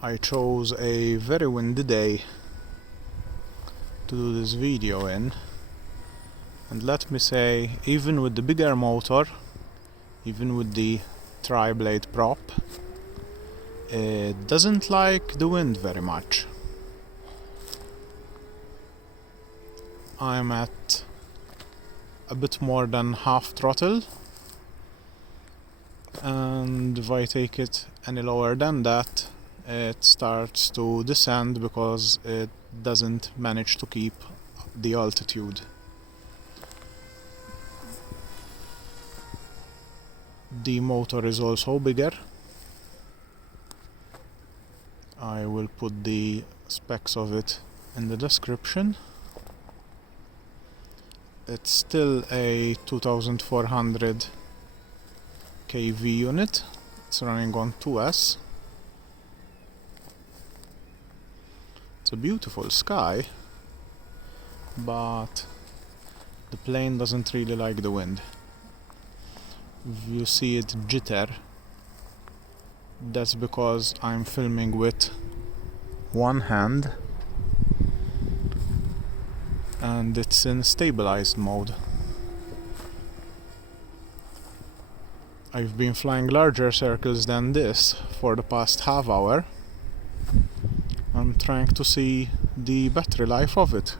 I chose a very windy day to do this video in, and let me say, even with the bigger motor, even with the tri-blade prop, it doesn't like the wind very much. I'm at a bit more than half throttle, and if I take it any lower than that, it starts to descend because it doesn't manage to keep the altitude. The motor is also bigger. I will put the specs of it in the description. It's still a 2400 kV unit. It's running on 2S. It's a beautiful sky, but the plane doesn't really like the wind. If you see it jitter, that's because I'm filming with one hand and it's in stabilized mode. I've been flying larger circles than this for the past half hour. I'm trying to see the battery life of it.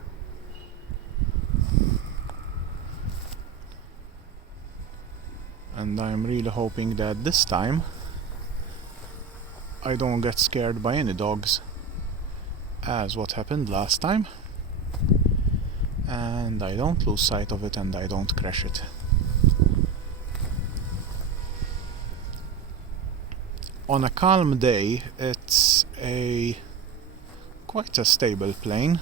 And I'm really hoping that this time I don't get scared by any dogs, as what happened last time, and I don't lose sight of it and I don't crash it. On a calm day, it's quite a stable plane.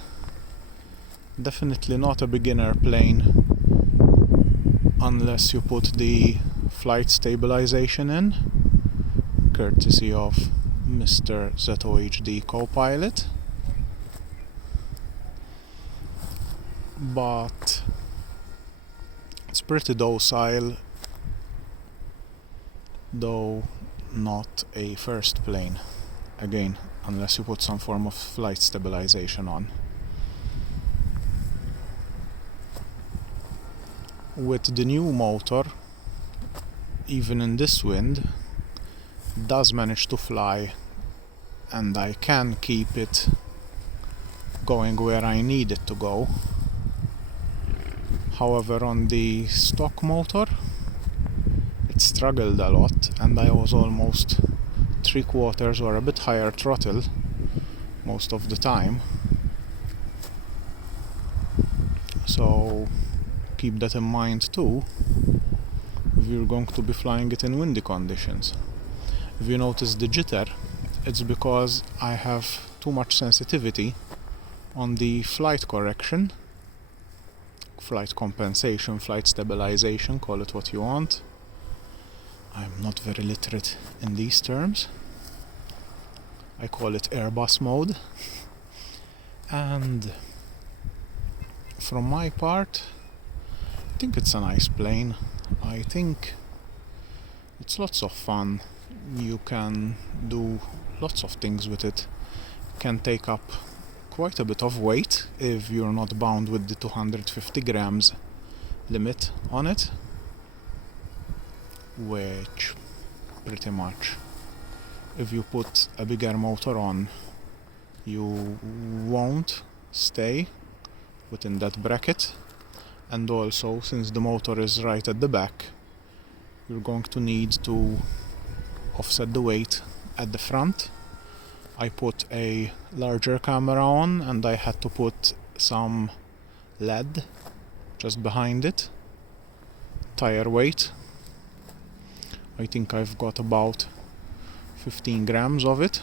Definitely not a beginner plane unless you put the flight stabilization in, courtesy of Mr. ZOHD co-pilot. But it's pretty docile, though not a first plane, again, unless you put some form of flight stabilization on. With the new motor, even in this wind, it does manage to fly, and I can keep it going where I need it to go. However, on the stock motor, it struggled a lot, and I was almost 3/4 or a bit higher throttle most of the time. So keep that in mind too if you're going to be flying it in windy conditions. If you notice the jitter, it's because I have too much sensitivity on the flight correction, flight compensation, flight stabilization, call it what you want. I'm not very literate in these terms. I call it Airbus mode. And from my part, I think it's a nice plane. I think it's lots of fun. You can do lots of things with it. You can take up quite a bit of weight if you're not bound with the 250 grams limit on it, which pretty much, if you put a bigger motor on, you won't stay within that bracket. And also, since the motor is right at the back, you're going to need to offset the weight at the front. I put a larger camera on, and I had to put some lead just behind it. Tire weight, I think I've got about 15 grams of it,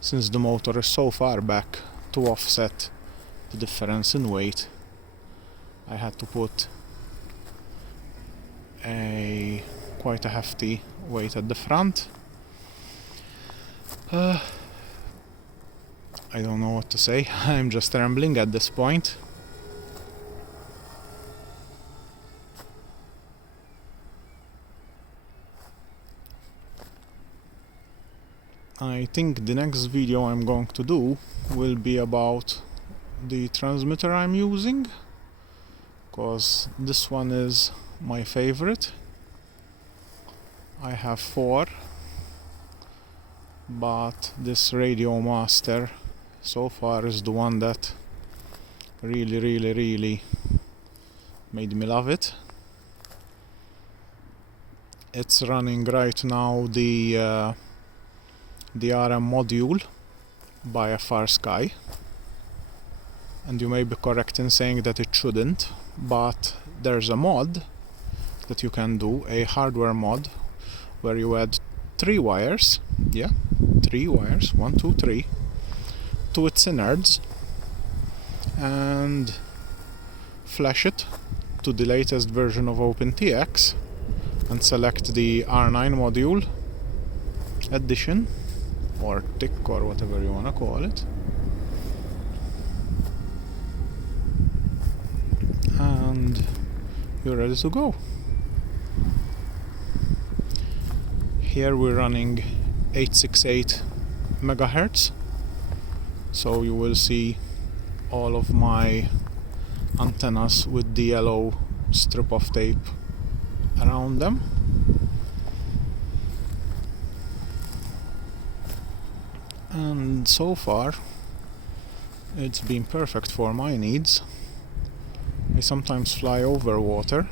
since the motor is so far back. To offset the difference in weight, I had to put quite a hefty weight at the front. I don't know what to say. I'm just rambling at this point. I think the next video I'm going to do will be about the transmitter I'm using, because this one is my favorite. I have 4, but this Radio Master so far is the one that really made me love it. It's running right now the RM module by a Far Sky, and you may be correct in saying that it shouldn't, but there's a mod that you can do, a hardware mod, where you add 3 wires, 3 wires, 1, 2, 3, to its innards, and flash it to the latest version of OpenTX, and select the R9 module edition, or TIC, or whatever you want to call it, and you're ready to go. Here we're running 868 megahertz, so you will see all of my antennas with the yellow strip of tape around them. And so far it's been perfect for my needs. I sometimes fly over water,